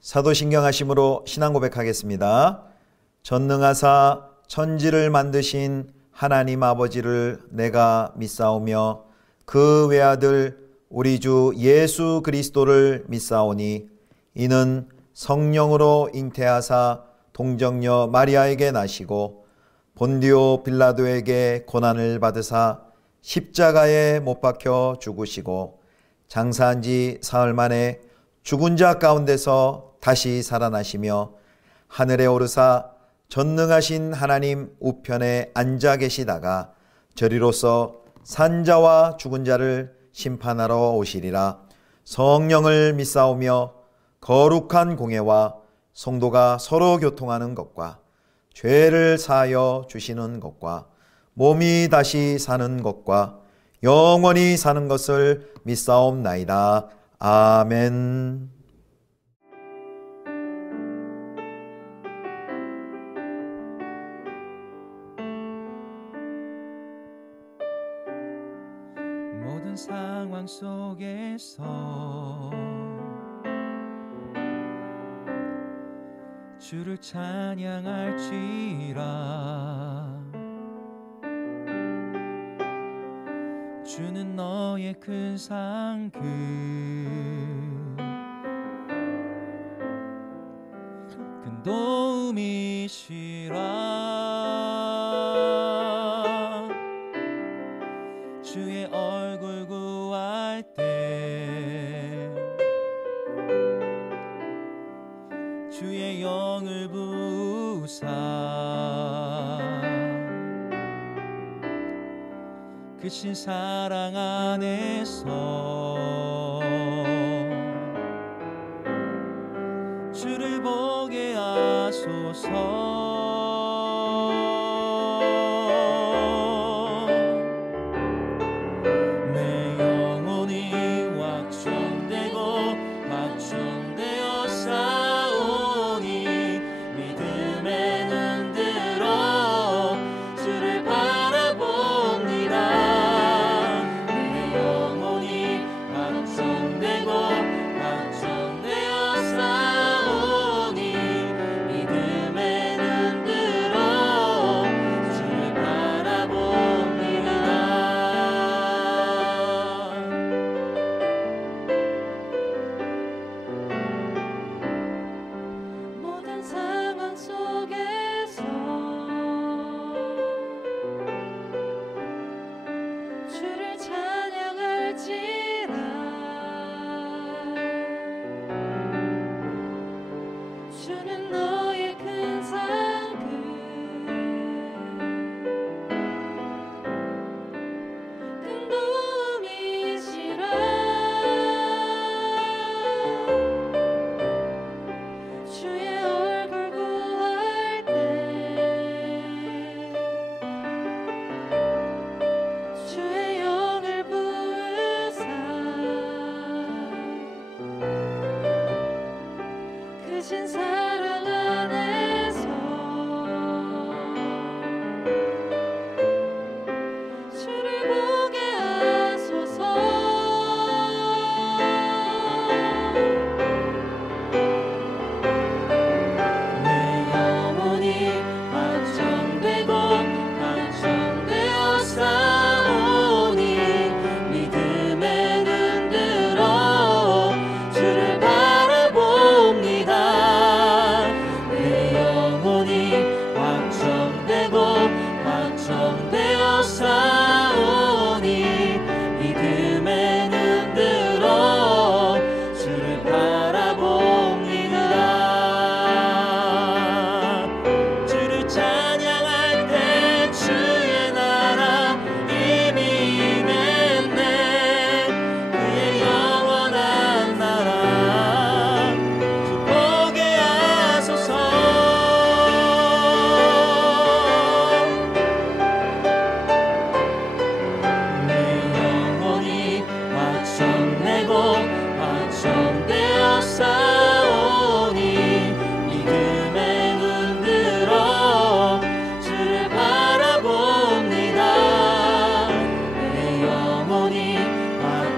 사도신경 하심으로 신앙 고백하겠습니다. 전능하사 천지를 만드신 하나님 아버지를 내가 믿사오며 그 외아들 우리 주 예수 그리스도를 믿사오니 이는 성령으로 잉태하사 동정녀 마리아에게 나시고 본디오 빌라도에게 고난을 받으사 십자가에 못 박혀 죽으시고 장사한 지 사흘 만에 죽은 자 가운데서 다시 살아나시며 하늘에 오르사 전능하신 하나님 우편에 앉아 계시다가 저리로서 산자와 죽은 자를 심판하러 오시리라. 성령을 믿사오며 거룩한 공예와 성도가 서로 교통하는 것과 죄를 사하여 주시는 것과 몸이 다시 사는 것과 영원히 사는 것을 믿사옵나이다. 아멘. 모든 상황 속에서 주를 찬양할지라. 주는 너의 큰 상급 큰 도움이시라. 주의 얼굴 구할 때 주의 영을 부으사 크신 사랑 안에서 주를 보게 하소서.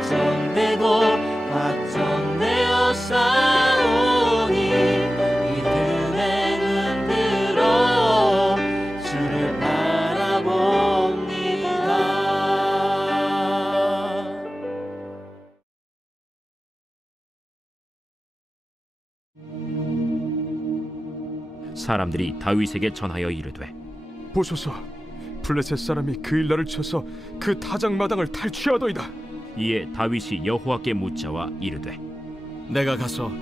확정되고 확정되어 싸우니 사람들이 다윗에게 전하여 이르되 보소서, 블레셋 사람이 그일라를 쳐서 그 타작마당을 탈취하더이다. 이에 다윗이 여호와께 묻자와 이르되 내가 가서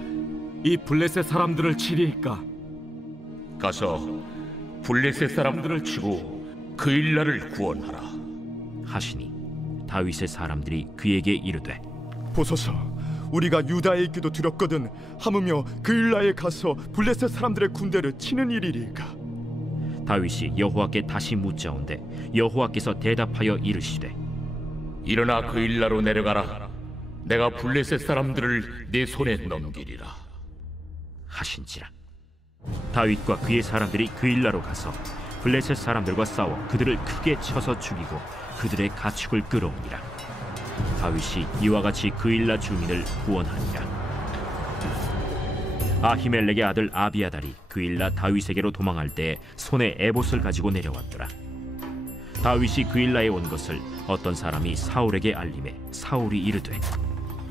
이 블레셋 사람들을 치리이까? 가서 블레셋 사람들을 치고 그일라를 구원하라 하시니 다윗의 사람들이 그에게 이르되 보소서, 우리가 유다에 있기도 두렵거든 하무며 그일라에 가서 블레셋 사람들의 군대를 치는 일이리까? 다윗이 여호와께 다시 묻자온데 여호와께서 대답하여 이르시되 일어나 그일라로 내려가라 내가 블레셋 사람들을 네 손에 넘기리라 하신지라. 다윗과 그의 사람들이 그일라로 가서 블레셋 사람들과 싸워 그들을 크게 쳐서 죽이고 그들의 가축을 끌어오니라. 다윗이 이와 같이 그일라 주민을 구원하니라. 아히멜렉의 아들 아비아달이 그일라 다윗에게로 도망할 때 손에 에봇을 가지고 내려왔더라. 다윗이 그일라에 온 것을 어떤 사람이 사울에게 알림해 사울이 이르되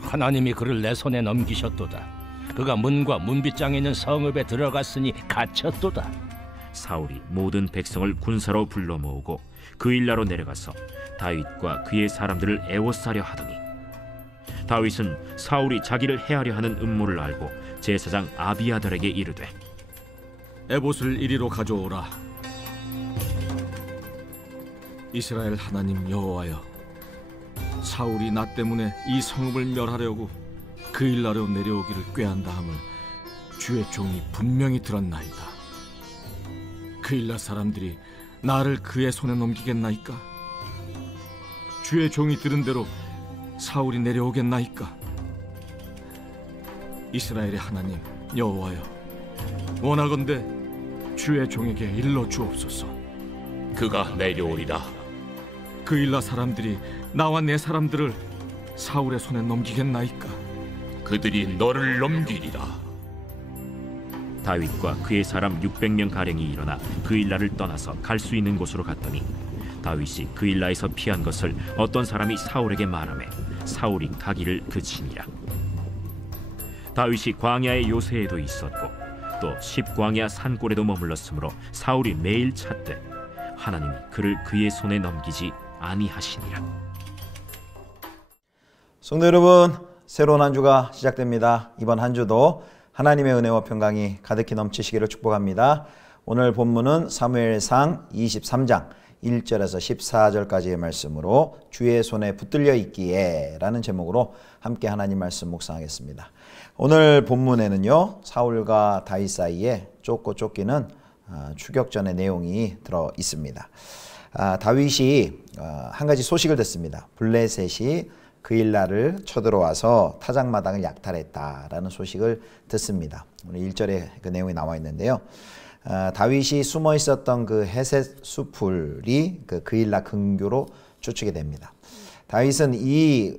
하나님이 그를 내 손에 넘기셨도다. 그가 문과 문빗장에 있는 성읍에 들어갔으니 갇혔도다. 사울이 모든 백성을 군사로 불러 모으고 그일라로 내려가서 다윗과 그의 사람들을 애워싸려 하더니 다윗은 사울이 자기를 해하려 하는 음모를 알고 제사장 아비아달에게 이르되 에봇을 이리로 가져오라. 이스라엘 하나님 여호와여, 사울이 나 때문에 이 성읍을 멸하려고 그일라로 내려오기를 꾀한다 함을 주의 종이 분명히 들었나이다. 그일라 사람들이 나를 그의 손에 넘기겠나이까? 주의 종이 들은 대로 사울이 내려오겠나이까? 이스라엘의 하나님 여호와여, 원하건대 주의 종에게 일러 주옵소서. 그가 내려오리라 그일라 사람들이 나와 내 사람들을 사울의 손에 넘기겠나이까? 그들이 너를 넘기리라 다윗과 그의 사람 600명 가량이 일어나 그일라를 떠나서 갈 수 있는 곳으로 갔더니 다윗이 그일라에서 피한 것을 어떤 사람이 사울에게 말하매 사울이 가기를 그치니라. 다윗이 광야의 요새에도 있었고 또 십광야 산골에도 머물렀으므로 사울이 매일 찾되 하나님이 그를 그의 손에 넘기지 아니하시니라. 성도 여러분, 새로운 한 주가 시작됩니다. 이번 한 주도 하나님의 은혜와 평강이 가득히 넘치시기를 축복합니다. 오늘 본문은 사무엘상 23장 1절에서 14절까지의 말씀으로 주의 손에 붙들려 있기에 라는 제목으로 함께 하나님 말씀 묵상하겠습니다. 오늘 본문에는요, 사울과 다윗 사이에 쫓고 쫓기는 추격전의 내용이 들어 있습니다. 다윗이 한 가지 소식을 듣습니다. 블레셋이 그일라를 쳐들어와서 타작마당을 약탈했다라는 소식을 듣습니다. 오늘 1절에 그 내용이 나와 있는데요. 다윗이 숨어 있었던 그 헤셋 수풀이 그일라 근교로 쫓게 됩니다. 다윗은 이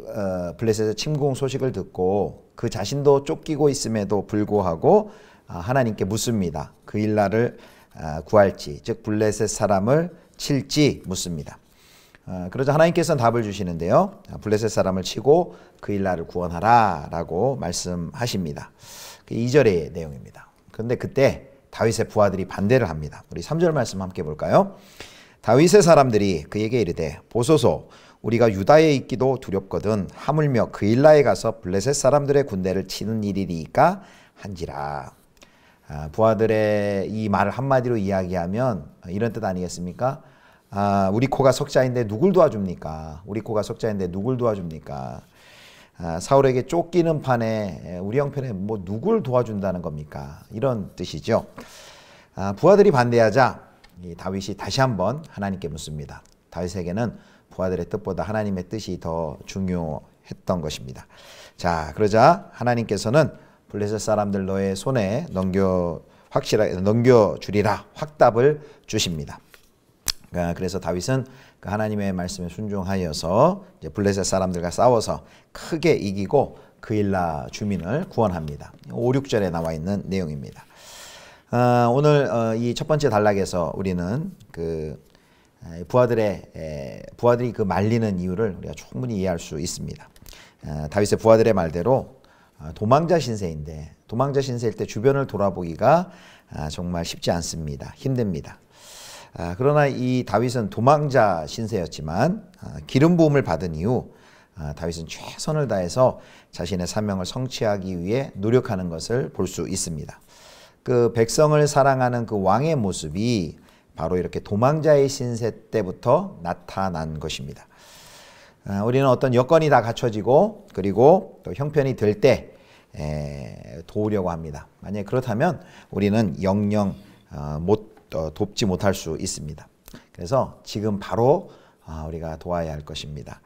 블레셋의 침공 소식을 듣고 그 자신도 쫓기고 있음에도 불구하고 하나님께 묻습니다. 그일라를 구할지, 즉 블레셋 사람을 칠지 묻습니다. 그러자 하나님께서는 답을 주시는데요. 블레셋 사람을 치고 그일라를 구원하라 라고 말씀하십니다. 2절의 내용입니다. 그런데 그때 다윗의 부하들이 반대를 합니다. 우리 3절 말씀 함께 볼까요? 다윗의 사람들이 그에게 이르되 보소서, 우리가 유다에 있기도 두렵거든 하물며 그일라에 가서 블레셋 사람들의 군대를 치는 일이리까 한지라. 부하들의 이 말을 한마디로 이야기하면 이런 뜻 아니겠습니까? 우리 코가 석자인데 누굴 도와줍니까? 우리 코가 석자인데 누굴 도와줍니까? 사울에게 쫓기는 판에 우리 형편에 뭐 누굴 도와준다는 겁니까? 이런 뜻이죠. 부하들이 반대하자 다윗이 다시 한번 하나님께 묻습니다. 다윗에게는 부하들의 뜻보다 하나님의 뜻이 더 중요했던 것입니다. 자, 그러자 하나님께서는 블레셋 사람들 너의 손에 확실하게 넘겨주리라 확답을 주십니다. 그래서 다윗은 그 하나님의 말씀에 순종하여서 이제 블레셋 사람들과 싸워서 크게 이기고 그일라 주민을 구원합니다. 5, 6절에 나와 있는 내용입니다. 오늘 이 첫 번째 단락에서 우리는 그 부하들이 그 말리는 이유를 우리가 충분히 이해할 수 있습니다. 다윗의 부하들의 말대로 도망자 신세인데 도망자 신세일 때 주변을 돌아보기가 정말 쉽지 않습니다. 힘듭니다. 그러나 이 다윗은 도망자 신세였지만 기름 부음을 받은 이후 다윗은 최선을 다해서 자신의 사명을 성취하기 위해 노력하는 것을 볼 수 있습니다. 그 백성을 사랑하는 그 왕의 모습이 바로 이렇게 도망자의 신세 때부터 나타난 것입니다. 우리는 어떤 여건이 다 갖춰지고 그리고 또 형편이 될 때 도우려고 합니다. 만약에 그렇다면 우리는 영영 돕지 못할 수 있습니다. 그래서 지금 바로 우리가 도와야 할 것입니다.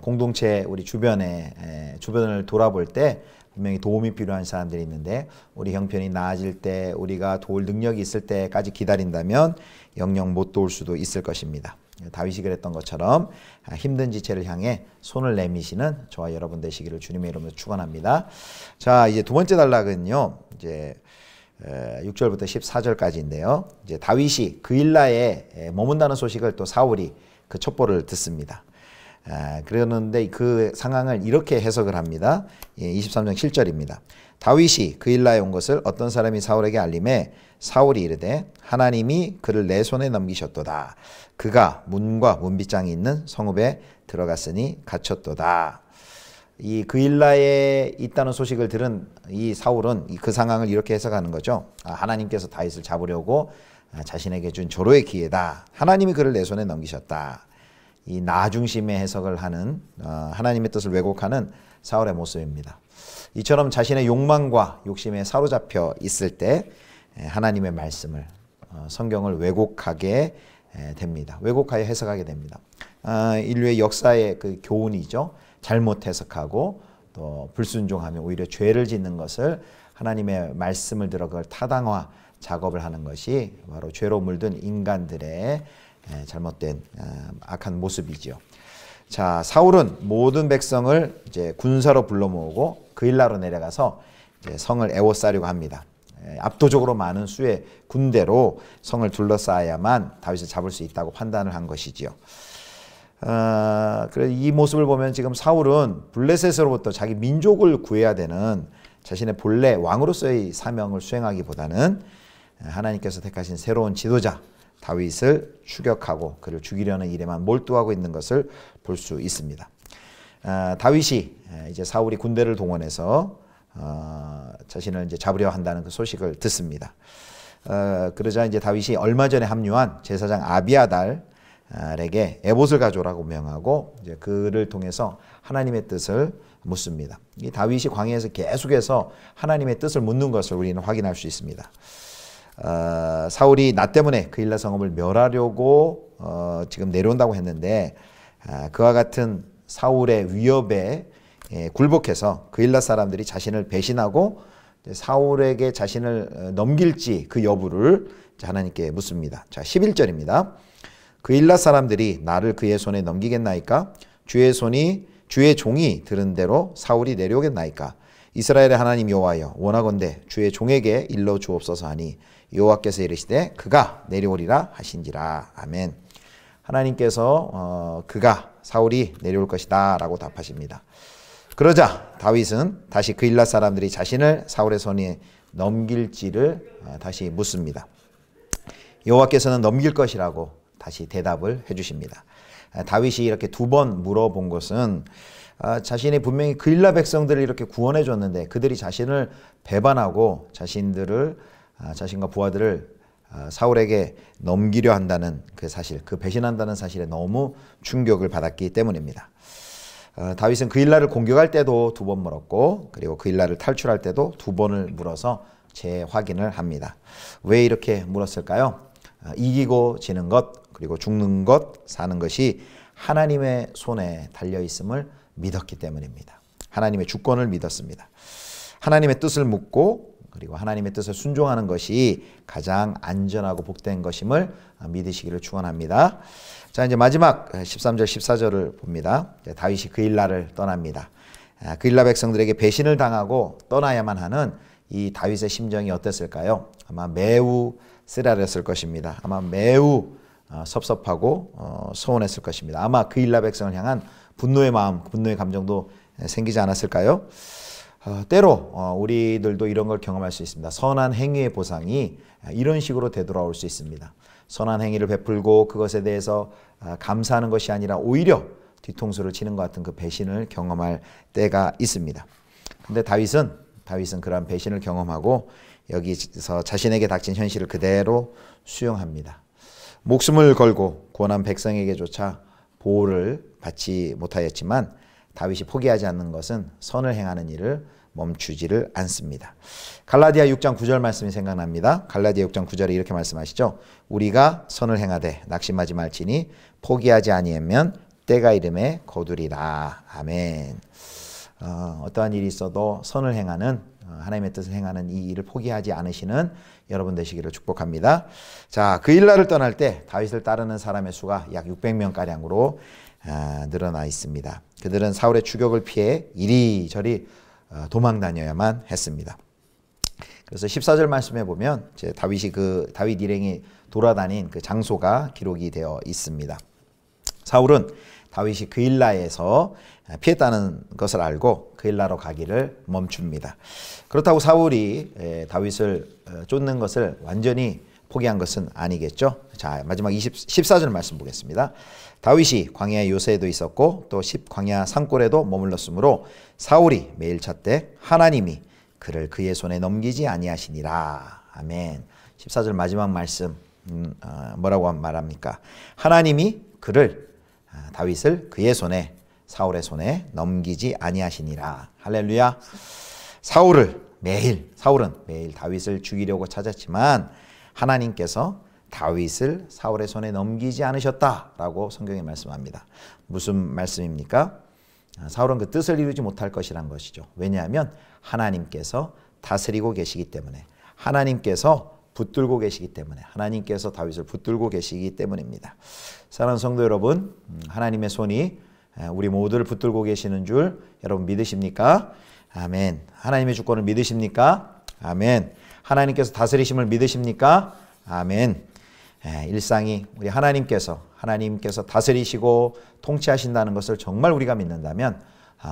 공동체 우리 주변을 돌아볼 때 분명히 도움이 필요한 사람들이 있는데 우리 형편이 나아질 때 우리가 도울 능력이 있을 때까지 기다린다면 영영 못 도울 수도 있을 것입니다. 다윗이 그랬던 것처럼 힘든 지체를 향해 손을 내미시는 저와 여러분 되시기를 주님의 이름으로 축원합니다. 자, 이제 두 번째 단락은요. 이제 6절부터 14절까지인데요. 이제 다윗이 그일라에 머문다는 소식을 또 사울이 그 첩보를 듣습니다. 그러는데 그 상황을 이렇게 해석을 합니다. 23장 7절입니다. 다윗이 그일라에 온 것을 어떤 사람이 사울에게 알림해 사울이 이르되 하나님이 그를 내 손에 넘기셨도다. 그가 문과 문빗장이 있는 성읍에 들어갔으니 갇혔도다. 이 그일라에 있다는 소식을 들은 이 사울은 그 상황을 이렇게 해석하는 거죠. 하나님께서 다윗을 잡으려고 자신에게 준 조로의 기회다. 하나님이 그를 내 손에 넘기셨다. 이 나 중심의 해석을 하는 하나님의 뜻을 왜곡하는 사울의 모습입니다. 이처럼 자신의 욕망과 욕심에 사로잡혀 있을 때 하나님의 말씀을 성경을 왜곡하게 됩니다. 왜곡하여 해석하게 됩니다. 인류의 역사의 그 교훈이죠. 잘못 해석하고 또 불순종하며 오히려 죄를 짓는 것을 하나님의 말씀을 들어 그걸 타당화 작업을 하는 것이 바로 죄로 물든 인간들의 잘못된 악한 모습이지요. 자, 사울은 모든 백성을 이제 군사로 불러 모으고 그일라로 내려가서 이제 성을 에워싸려고 합니다. 압도적으로 많은 수의 군대로 성을 둘러싸야만 다윗을 잡을 수 있다고 판단을 한 것이지요. 그래서 이 모습을 보면 지금 사울은 블레셋으로부터 자기 민족을 구해야 되는 자신의 본래 왕으로서의 사명을 수행하기보다는 하나님께서 택하신 새로운 지도자 다윗을 추격하고 그를 죽이려는 일에만 몰두하고 있는 것을 볼 수 있습니다. 다윗이 이제 사울이 군대를 동원해서 자신을 이제 잡으려 한다는 그 소식을 듣습니다. 그러자 이제 다윗이 얼마 전에 합류한 제사장 아비아달에게 에봇을 가져오라고 명하고 이제 그를 통해서 하나님의 뜻을 묻습니다. 이 다윗이 광야에서 계속해서 하나님의 뜻을 묻는 것을 우리는 확인할 수 있습니다. 사울이 나 때문에 그일라 성읍을 멸하려고 지금 내려온다고 했는데 그와 같은 사울의 위협에 굴복해서 그일라 사람들이 자신을 배신하고 사울에게 자신을 넘길지 그 여부를 하나님께 묻습니다. 자, 11절입니다. 그일라 사람들이 나를 그의 손에 넘기겠나이까? 주의 종이 들은 대로 사울이 내려오겠나이까? 이스라엘의 하나님 여호와여, 원하건대 주의 종에게 일러 주옵소서 하니 여호와께서 이르시되 그가 내려오리라 하신지라. 아멘. 하나님께서 그가 사울이 내려올 것이다 라고 답하십니다. 그러자 다윗은 다시 그일라 사람들이 자신을 사울의 손에 넘길지를 다시 묻습니다. 여호와께서는 넘길 것이라고 다시 대답을 해주십니다. 다윗이 이렇게 두 번 물어본 것은 자신이 분명히 그일라 백성들을 이렇게 구원해 줬는데 그들이 자신을 배반하고 자신과 부하들을 사울에게 넘기려 한다는 그 사실, 그 배신한다는 사실에 너무 충격을 받았기 때문입니다. 다윗은 그일라를 공격할 때도 두 번 물었고 그리고 그일라를 탈출할 때도 두 번을 물어서 재확인을 합니다. 왜 이렇게 물었을까요? 이기고 지는 것 그리고 죽는 것 사는 것이 하나님의 손에 달려있음을 믿었기 때문입니다. 하나님의 주권을 믿었습니다. 하나님의 뜻을 묻고 그리고 하나님의 뜻을 순종하는 것이 가장 안전하고 복된 것임을 믿으시기를 축원합니다. 자, 이제 마지막 13절 14절을 봅니다. 다윗이 그일라를 떠납니다. 그일라 백성들에게 배신을 당하고 떠나야만 하는 이 다윗의 심정이 어땠을까요? 아마 매우 쓰라렸을 것입니다. 아마 매우 섭섭하고 서운했을 것입니다. 아마 그일라 백성을 향한 분노의 마음, 분노의 감정도 생기지 않았을까요? 때로 우리들도 이런 걸 경험할 수 있습니다. 선한 행위의 보상이 이런 식으로 되돌아올 수 있습니다. 선한 행위를 베풀고 그것에 대해서 감사하는 것이 아니라 오히려 뒤통수를 치는 것 같은 그 배신을 경험할 때가 있습니다. 근데 다윗은 그러한 배신을 경험하고 여기서 자신에게 닥친 현실을 그대로 수용합니다. 목숨을 걸고 구원한 백성에게조차 보호를 받지 못하였지만 다윗이 포기하지 않는 것은 선을 행하는 일을 멈추지를 않습니다. 갈라디아 6장 9절 말씀이 생각납니다. 갈라디아 6장 9절에 이렇게 말씀하시죠. 우리가 선을 행하되 낙심하지 말지니 포기하지 아니하면 때가 이름에 거두리라. 아멘. 어떠한 일이 있어도 선을 행하는 하나님의 뜻을 행하는 이 일을 포기하지 않으시는 여러분 되시기를 축복합니다. 자, 그 일날을 떠날 때 다윗을 따르는 사람의 수가 약 600명가량으로 늘어나 있습니다. 그들은 사울의 추격을 피해 이리저리 도망 다녀야만 했습니다. 그래서 14절 말씀에 보면 다윗 일행이 돌아다닌 그 장소가 기록이 되어 있습니다. 사울은 다윗이 그일라에서 피했다는 것을 알고 그일라로 가기를 멈춥니다. 그렇다고 사울이 다윗을 쫓는 것을 완전히 포기한 것은 아니겠죠. 자, 마지막 14절 말씀 보겠습니다. 다윗이 광야 요새에도 있었고 또 광야 산골에도 머물렀으므로 사울이 매일 찾되 하나님이 그를 그의 손에 넘기지 아니하시니라. 아멘. 14절 마지막 말씀 뭐라고 말합니까? 하나님이 다윗을 그의 손에 사울의 손에 넘기지 아니하시니라. 할렐루야. 사울은 매일 다윗을 죽이려고 찾았지만 하나님께서 다윗을 사울의 손에 넘기지 않으셨다라고 성경에 말씀합니다. 무슨 말씀입니까? 사울은 그 뜻을 이루지 못할 것이란 것이죠. 왜냐하면 하나님께서 다스리고 계시기 때문에, 하나님께서 붙들고 계시기 때문에, 하나님께서 다윗을 붙들고 계시기 때문입니다. 사랑하는 성도 여러분, 하나님의 손이 우리 모두를 붙들고 계시는 줄 여러분 믿으십니까? 아멘. 하나님의 주권을 믿으십니까? 아멘. 하나님께서 다스리심을 믿으십니까? 아멘. 일상이 우리 하나님께서 다스리시고 통치하신다는 것을 정말 우리가 믿는다면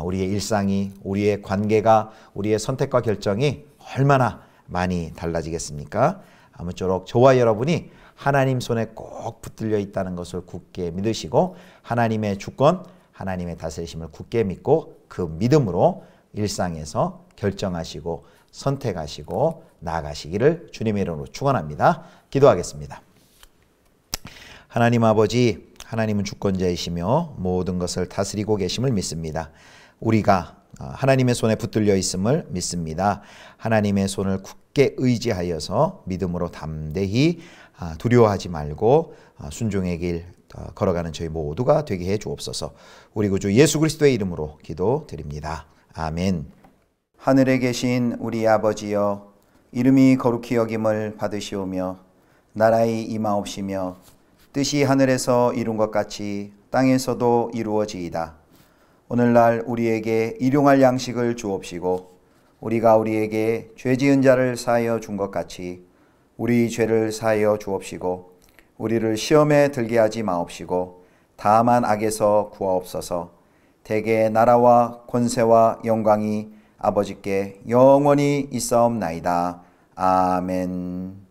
우리의 일상이, 우리의 관계가, 우리의 선택과 결정이 얼마나 많이 달라지겠습니까? 아무쪼록 저와 여러분이 하나님 손에 꼭 붙들려 있다는 것을 굳게 믿으시고 하나님의 주권, 하나님의 다스리심을 굳게 믿고 그 믿음으로 일상에서 결정하시고 선택하시고 나아가시기를 주님의 이름으로 축원합니다. 기도하겠습니다. 하나님 아버지, 하나님은 주권자이시며 모든 것을 다스리고 계심을 믿습니다. 우리가 하나님의 손에 붙들려 있음을 믿습니다. 하나님의 손을 굳게 의지하여서 믿음으로 담대히 두려워하지 말고 순종의 길 걸어가는 저희 모두가 되게 해 주옵소서. 우리 구주 예수 그리스도의 이름으로 기도드립니다. 아멘. 하늘에 계신 우리 아버지여, 이름이 거룩히 여김을 받으시오며 나라의 임하옵시며 뜻이 하늘에서 이룬 것 같이 땅에서도 이루어지이다. 오늘날 우리에게 일용할 양식을 주옵시고 우리가 우리에게 죄 지은 자를 사하여 준 것 같이 우리 죄를 사하여 주옵시고 우리를 시험에 들게 하지 마옵시고 다만 악에서 구하옵소서. 대개 나라와 권세와 영광이 아버지께 영원히 있사옵나이다. 아멘.